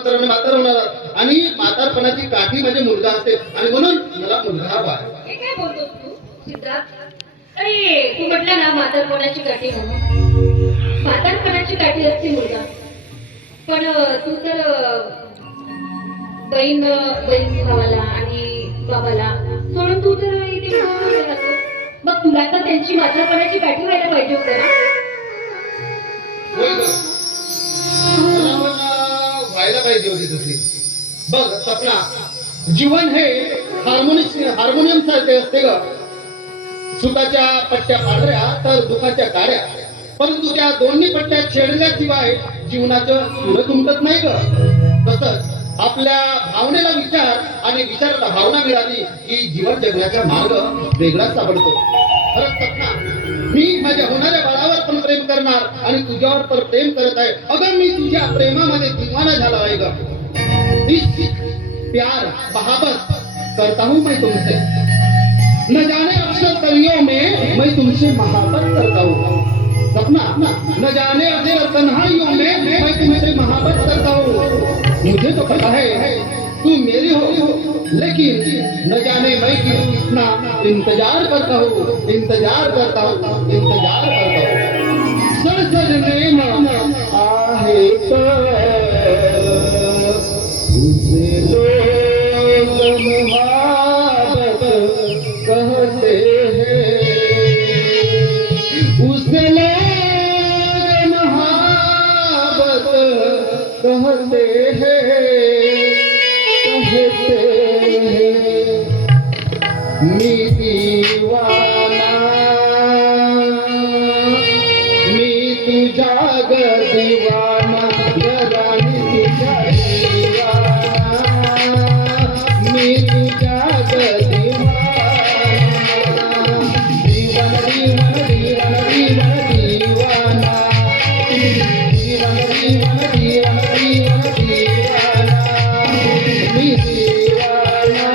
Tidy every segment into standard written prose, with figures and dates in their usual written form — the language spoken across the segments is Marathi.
कालांतराने म्हातार होणार आणि म्हातारपणाची काठी म्हणजे मुलगा असते आणि म्हणून मला मुलगा हवा आहे. हे काय बोलतोस तू सिद्धार्थ? अरे तू म्हटलं ना म्हातारपणाची काठी म्हणून. म्हातारपणाची काठी असते मुलगा, पण तू तर बहीण बहीण भावाला आणि बाबाला सोडून तू तर इथे राहतो. मग तुला तर त्यांची म्हातारपणाची काठी व्हायला पाहिजे होतं ना. होय ग, मला व्हायला पाहिजे होती तशी. बघ सपना, जीवन हे हार्मोनियम सारखे असते ग. सुखाच्या पट्ट्या पांढऱ्या तर दुखाच्या काळ्या, परंतु त्या दोन्ही पट्ट्या छेडल्याशिवाय जीवनाचं सुरत उमटत नाही ग. तसंच आपल्या भावनेला विचार आणि विचाराला भावना मिळाली की जीवन जगण्याचा मार्ग वेगळाच सापडतो. खरंच सपना, मी माझ्या होणाऱ्या बाळावर पण प्रेम करणार आणि तुझ्यावर पण प्रेम करत आहे. अगं मी तुझ्या प्रेमामध्ये दिवाना झाला आहे ग. इश्क प्यार मोहब्बत करता हूँ मैं तुमसे, न जाने अक्सर कलियों में मैं तुमसे मोहब्बत करता हूँ. सपना, न जाने अक्सर तन्हाइयों में मैं तुमसे मोहब्बत करता हूँ. मुझे तो पता है तू मेरी हो, लेकिन न जाने मैं क्यों इतना इंतजार करता हूँ, इंतजार करता हूँ, इंतजार करता हूँ. सजने मन आहे तो उसे लोग मोहब्बत कहते हैं, उसे लोग मोहब्बत कहते हैं, कहते हैं. मी दीवाना, मी तुझा ग दीवाना, घराणी तुझा दीवाना, मी तुझा ग दीवाना, दीवाना दीवाना दीवाना दीवाना दीवाना, दीवाना दीवाना दीवाना दीवाना दीवाना, मी दीवाना.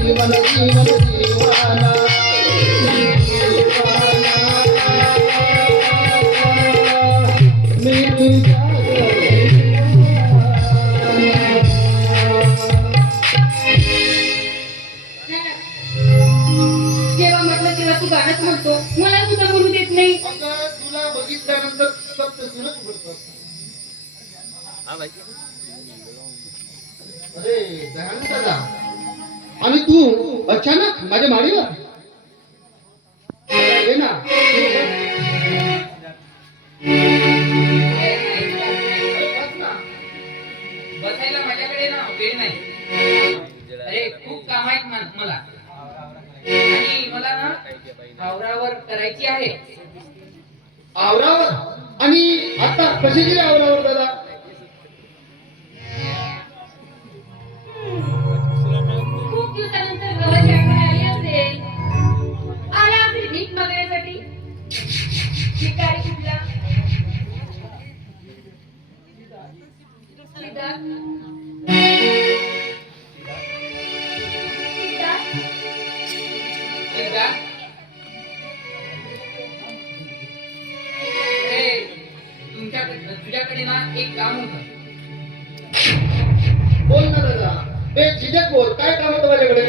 जीवन जीवन जीवाना मी तुझ्या जेव्हा म्हटलं तेव्हा तू गाणंच म्हणतो, मला सुद्धा म्हणू देत नाही. अगं तुला बघितल्यानंतर फक्त तुलाच उघडतं. अरे दयानंद दादा, आणि तू अचानक माझ्या माडीवर ये ना. बसायला माझ्याकडे ना वेळ नाही. अरे खूप काम आहेत मला, आणि मला ना आवरावर करायची आहे. आवरावर? आणि आता कशी गेली आवरावर दादा? खूप दिवसानंतर गव्हाची आठवण आली असेल. आला असेल भीक मागण्यासाठी. भिकारी कुठला? सिद्धार्थ? सिद्धार्थ? एकदा तुझ्याकडे ना एक काम होतं. बोल ना दादा, ते झिजक बोल, काय काम होतं माझ्याकडे?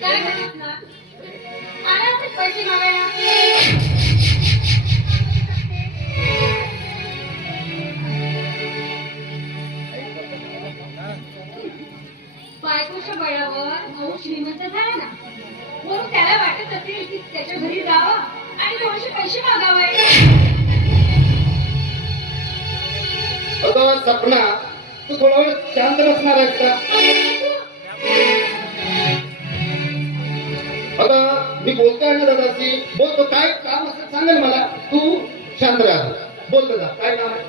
काय म्हणत ना? आला असेल पैसे मागायला. बायकोच्या बळावर भाऊ श्रीमंत झाला ना, म्हणून त्याला वाटत असेल की त्याच्या घरी जावं आणि थोडेसे पैसे मागावे. अगं सपना, तू थोडा वेळ शांत बसणार आहेस का? अगं मी बोलतोय ना दादाशी, बोलतो. काय काम असेल सांगेल मला, तू शांत राहा. बोल दादा, काय काम आहे?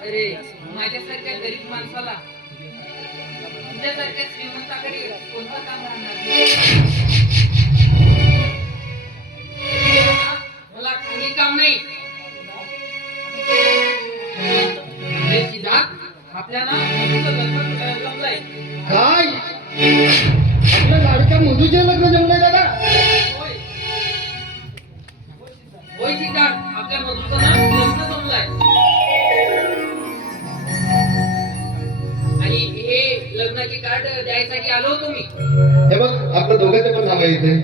अरे माझ्यासारख्या गरीब माणसाला तुझ्यासारख्या श्रीमंताकडे कोणतं काम राहणार? मला काही काम नाही. अरे सिद्धार्थ, आपल्याला मधूचं लग्न जमलंय. काय? आपल्या लाडक्या मधूचे लग्न जमलंय दादा? होय होय सिद्धार्थ, आपल्या मधूचं ना लग्न जमलंय. आणि हे लग्नाचे कार्ड द्यायसाठी आलो होतो मी. हे बघ, आपल्या दोघांचे पण नाव आहे इथे.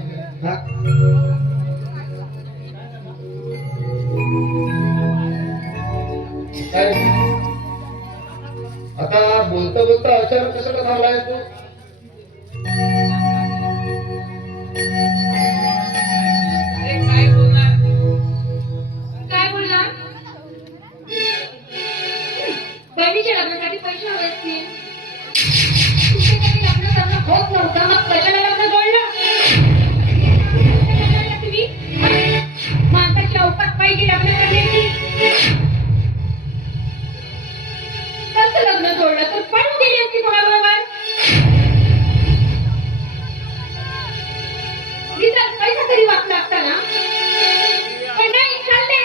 हा? काय? आता बोलता बोलता अचानक कशाला थांबलाय तू? अरे काय बोलणार? काय बोलला? बहिणीच्या लग्नासाठी पैसे हवे असतील. तुमच्यासाठी लग्न करणं होत नव्हतं, मग कशाला लग्न जोडलं? तुम्ही माणसाची अवकात पाहिजे लग्न करण्याची. कसं लग्न जोडलं तर पळून गेली असती कोणाबरोबर. निदान पैसा तरी वाचला असता ना. पण नाही, चालले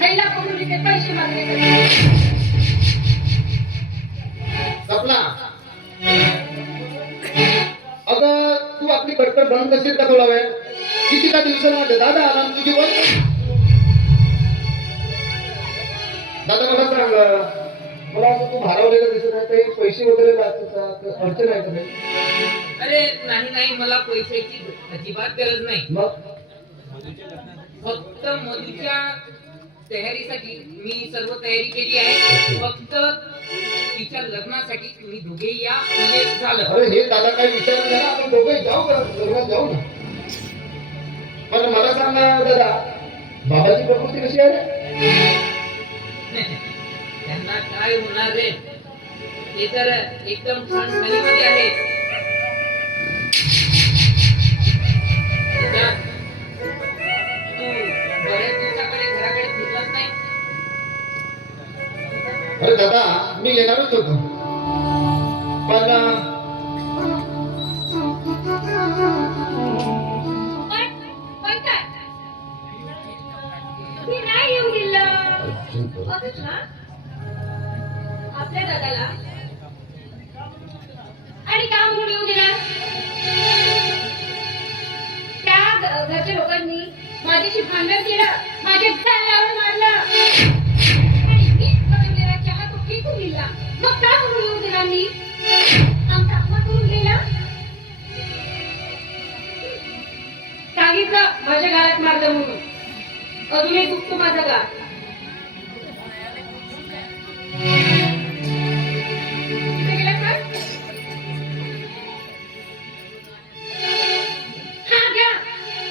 महिला पकडून इथे पैसे मागले. सपना, अगं तू आपली कडकड बंद करशील का थोडा वेळ? किती का दिवसांमध्ये दादा आला आणि तुझी वय. दादा मला सांग, मला असं तू भारावलेलं दिसत आहे, काही पैसे वगैरे लागतात का? अडचण आहे का काही? अरे नाही नाही, मला पैशाची अजिबात गरज नाही. मग फक्त मधूच्या तयारीसाठी मी सर्व तयारी केली आहे. फक्त तिच्या लग्नासाठी तुम्ही दोघे या म्हणजे झालं. अरे हे दादा काय विचार करा, आपण दोघे जाऊ का लग्नात जाऊ ना. पण मला सांग ना दादा, बाबाची प्रकृती कशी आहे रे? त्यांना काय होणार रे, ते तर एकदम खणखणीमध्ये आहे. तू बऱ्याच दिवसाकडे घराकडे फिरलाच नाही. अरे दादा, मी येणारच होतो, पण पण काय? मी नाही येऊ दिलं. असंच ना? आपल्या दादाला आणि का म्हणून येऊ दिला? त्या घरच्या लोकांनी माझ्याशी भांडण केलं, माझे झाड लावून मारलं आणि मीच बनवलेला चहा तो फेकून दिला. मग का म्हणून येऊ दिला मी? आमचा अपमान करून गेला. सांगितलं माझ्या गाळ्यात मारलं म्हणून. अजूनही दुखतो माझा गाळ. कुठे गेला काय? हा घ्या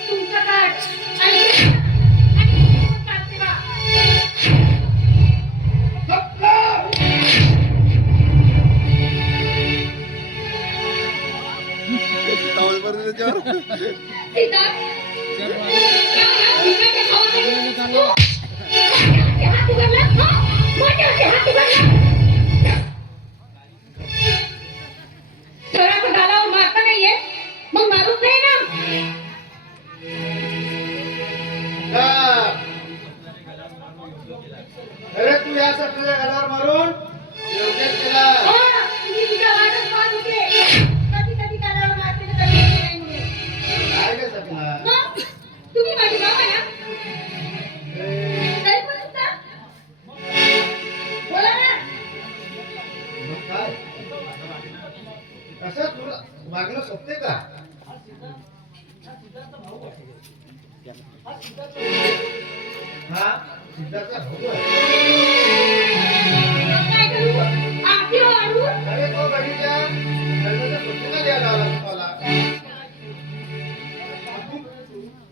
तुमचा कार्ड आणि चालते बा. सिद्धार्थ, क्या या भिकाच्या खावासाठी तू माझ्यावरती हात उघडला? हा? माझ्यावरती हात उघडला? घराच्या गालावर मारता नाहीये, मग मारूच नाही ना. अरे तू यासाठी तुझ्या गालावर मारून योग्यच केला. हो, मी तुझ्या वाटच पाहत होते. कधी कधी गालावर मारते तर कधी नाही म्हणून. काय ग सपना? मग तुम्ही माझी बाबा ना? तरी पण तुमचा? बोला ना. मग काय कसं तुला वागणं सोपते का? हा सिद्धार्थचा भाऊ आहे. मग काय करू? आरती वाढवू? अरे तो गाडीच्या लग्नाचा पुस्तका द्यायला आला तुम्हाला.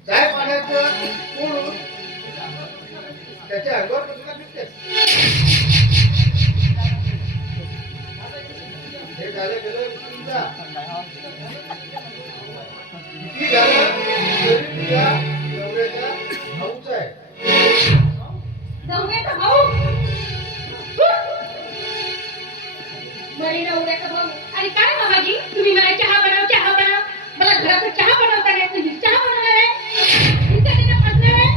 चाय पाण्याचं फोडून त्याच्या अंगावर तुला दिसतेस. हे झालं गेलं तुमचा किती झालं तरी तुझ्या नवऱ्याच्या भाऊच आहे. नवऱ्याचा भाऊ? बरी नवऱ्याचा भाऊ. आणि काय मामाजी, तुम्ही मला चहा बनव, चहा बनव. मला घराचा चहा बनवता नाही, तुम्ही चहा बनवणार आहे? इथे तिथे पडणार आहे?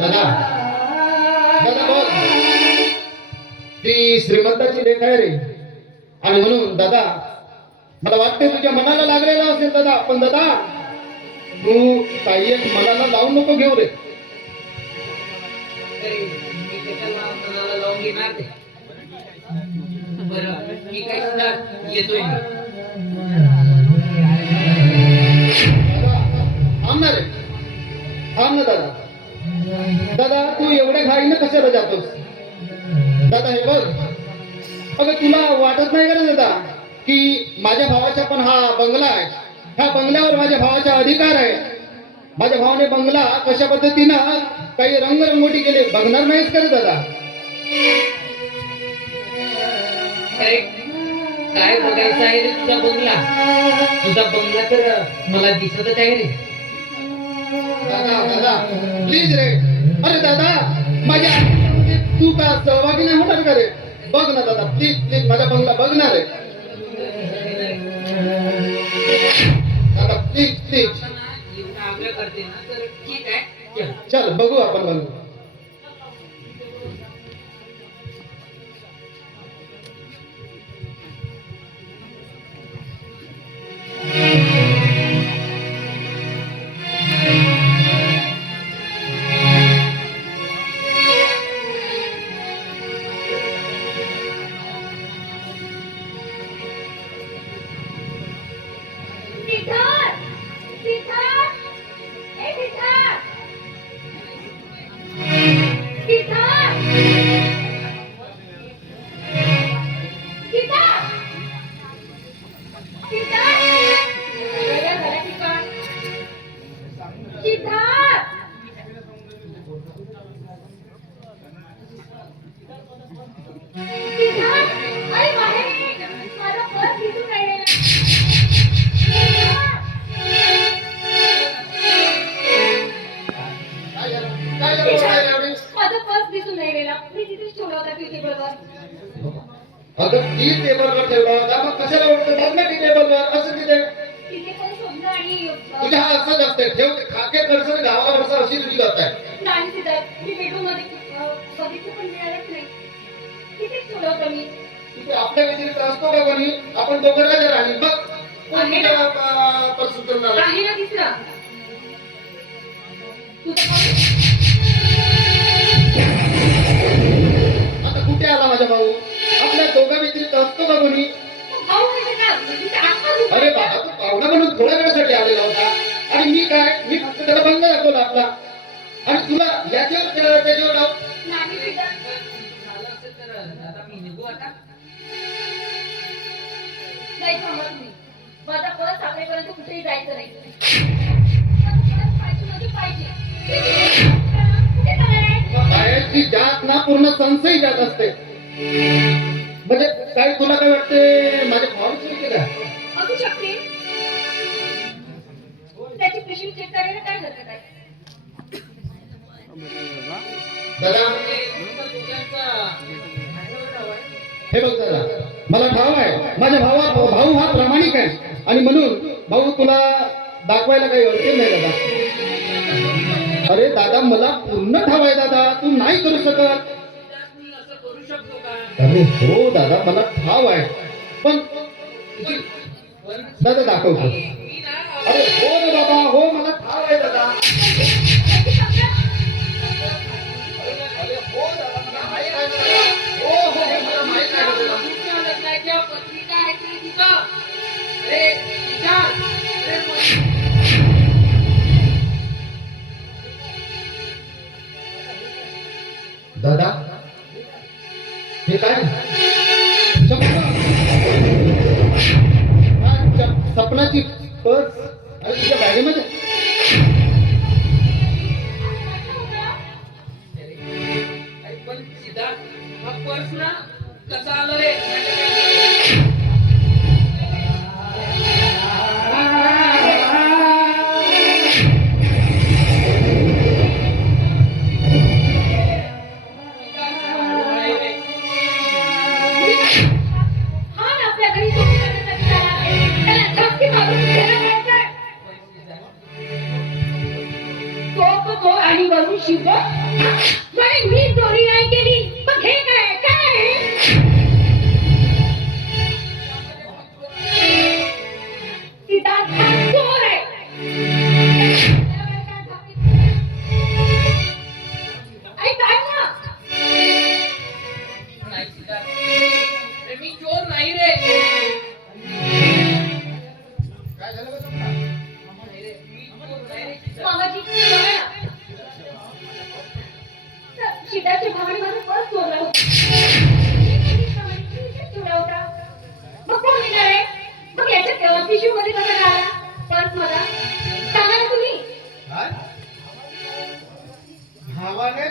दादा दादा बोल. ती श्रीमंताची लेख आहे रे, आणि म्हणून दादा मला वाटते तुझ्या मनाला लागलेला असेल दादा. पण दादा तू काही एक मनाला लावून नको घेऊ रे. तरी मी त्याच्याला मनाला लावून घेणार ते. बरं मी काय सुद्धा येतोय मी. दादा थांब ना रे, थांब ना दादा. दादा तू एवढ्या घाईनं कशाला जातोस? दादा हे बघ, अगं तुला वाटत नाही का रे दादा की माझ्या भावाचा पण हा बंगला आहे. ह्या बंगल्यावर माझ्या भावाचा अधिकार आहे. माझ्या भावाने बंगला कशा पद्धतीनं काही रंगरंगोटी केली बघणार नाहीस का रे दादा? अरे काय बघायचं आहे रे तुझा बंगला? तुझा बंगला तर मला दिसतच आहे रे. दादा दादा प्लीज रे. अरे दादा माझ्या आयुष्यामध्ये तू का सहभागी नाही होणार का रे? बघ ना दादा प्लीज प्लीज माझा बंगला बघ ना रे दादा प्लीज प्लीज. एवढा आग्रह करते ना तर ठीक आहे चल. चल बघू आपण बघू. सिद्धार्थ, सिद्धार्थ, ए सिद्धार्थ, सिद्धार्थ, सिद्धार्थ, सिद्धार्थ, वेगळा झाला की काय? सिद्धार्थ, सिद्धार्थ, अरे बाहेर ये. माझा पर्स दिसून राहिलेला. सिद्धार्थ, काय झालं? काय झालं? काय एवढी? माझा पर्स दिसून राहिलेला. मी तिथेच ठेवला होता टेबलवर. अगं ती टेबलवर ठेवला होता, मग कशाला उठतो? बघ ना ती टेबलवर असं तिथे. तिथे पण शोधलं तुझ्या असंच असते ठेव खाके करसर गावाला बसा अशी तुझी गत आहे. नाही सिद्धार्थ, मी बेडरूम मध्ये बघितलं पण मिळालंच नाही. किती ठेवलं होतं मी. तिथे आपल्या व्यतिरिक्त असतो का कोणी? आपण दोघं राजा राणी बघ आहे ना? प्रसूत करून आला. आहे ना तिसरा. तुझं भाऊ? आता कुठे आला माझा भाऊ? आपल्या दोघा व्यतिरिक्त असतो का कोणी? भाऊ म्हणजे काय? तुझं आत्मा रूप अरे आहे. बाबा तू पाहुणा म्हणून थोड्या वेळासाठी आलेला होता आणि मी फक्त त्याला बंद दाखवला आपला आणि तुला याच्यावर त्याच्यावर डाव. नाही सिद्धार्थ. झालं असेल तर आता मी निघू आता. नाही थांबा तुम्ही. माझा परत सापडेपर्यंत कुठेही जायचं नाही. परत पाहिजे म्हणजे पाहिजे. कुठे चाललाय? बाहेरची जात ना पूर्ण संशयी जात असते. म्हणजे काय तुला काय वाटते माझ्या भावाची विचार आहे? असू शकते. त्याची पिशवी चेक करायला काय हरकत आहे? दादा तुमच्या दोघांचा माझ्यावर डाव आहे. हे बघ दादा मला भाव आहे. माझ्या भाऊ हा प्रामाणिक आहे आणि म्हणून भाऊ तुला दाखवायला काही अडचण नाही दादा. अरे दादा मला पूर्ण ठाव आहे दादा, तू नाही करू शकत. सिद्धार्थ, मी असं करू शकतो का? अरे हो दादा मला ठाव आहे पण पण दादा दाखवतो. मी ना अरे हो रे बाबा हो मला ठाव आहे दादा. अरे हो दादा मला माहित आहे दादा. हो हो हे मला माहित आहे दादा. तुमच्या लग्नाच्या पत्रिका आहेत ना तिथं. अरे सिद्धार्थ, अरे दादा हे काय चपला. सपनाची पर्स अरे तुझ्या बॅगेमध्ये. अरे पण सिद्धार्थ, हा पर्स ना कसा आला रे? हा ना आपल्या घरी चोरी करण्यासाठी आला आहे. त्याला धक्के मारून त्याला मारायचंय. तो आणि वरून शिव म्हणे मी चोरी नाही केली. मग हे काय काय सिद्धार्थ हा चोर आहे. ऐक ना. नाही सिद्धार्थ, अरे मी चोर नाही रे. काय झालं बरं? नाही रे, मी चोर नाही रे सिद्धार्थ. मामाजी बघा ना. सिद्धार्थच्या भावाने माझा पर्स चोरला होता. ठेवला होता. मग कोण येणार आहे? मग याच्या पिशवीमध्ये कसा आला पर्स मला? सांगा ना तुम्ही. काय? भावाने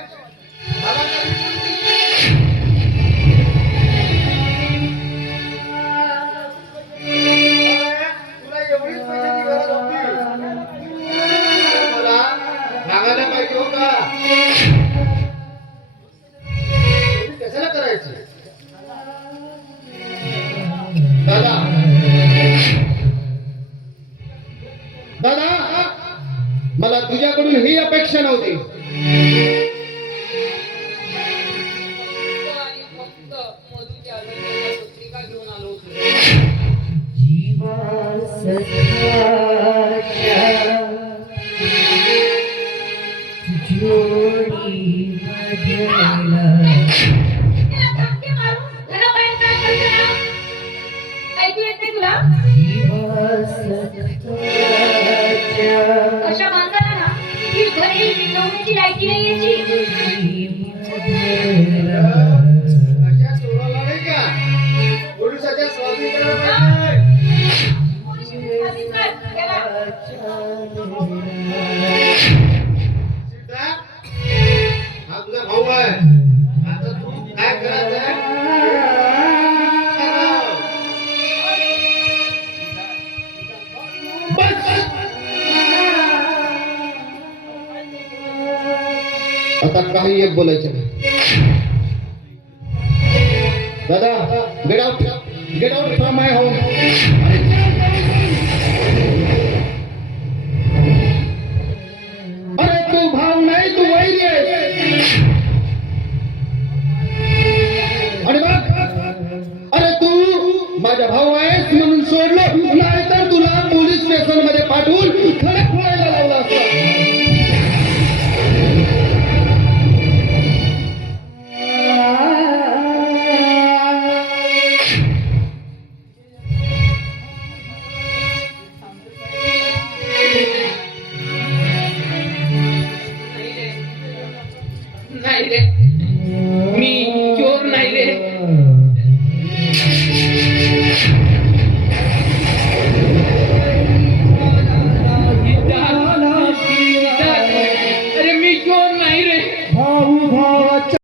मला काही बोलली? तुला एवढीच पैशाची गरज होती? मला सांगायला पाहिजे हो का? तुम्ही कशाला करायचं? दादा दादा मला तुझ्याकडून ही अपेक्षा नव्हती. फक्त आणि फक्त मधूच्या लग्नाच्या पत्रिका घेऊन आलो होतो. त्याला धक्के मारून घराबाहेर काय करतो ना? ऐकू येते तुला? अशा माणसाला ना ही घरी टिकवण्याची लायकी नाही याची. अशा चोराला नाही का पोलिसाच्या स्वाधीन पाहिजे. पोलिसांनी स्वाधीन कर त्याला. सीता, हा तुझा भाऊ आहे. आता तू काय करायचं? आता काही एक बोलायचं नाही. दादा get out from my home. आहेस म्हणून सोडलो, नाहीतर तुला पोलीस स्टेशन मध्ये पाठवून खडे फोडायला लावलं असतं. नाही रे, मी चोर नाही रे.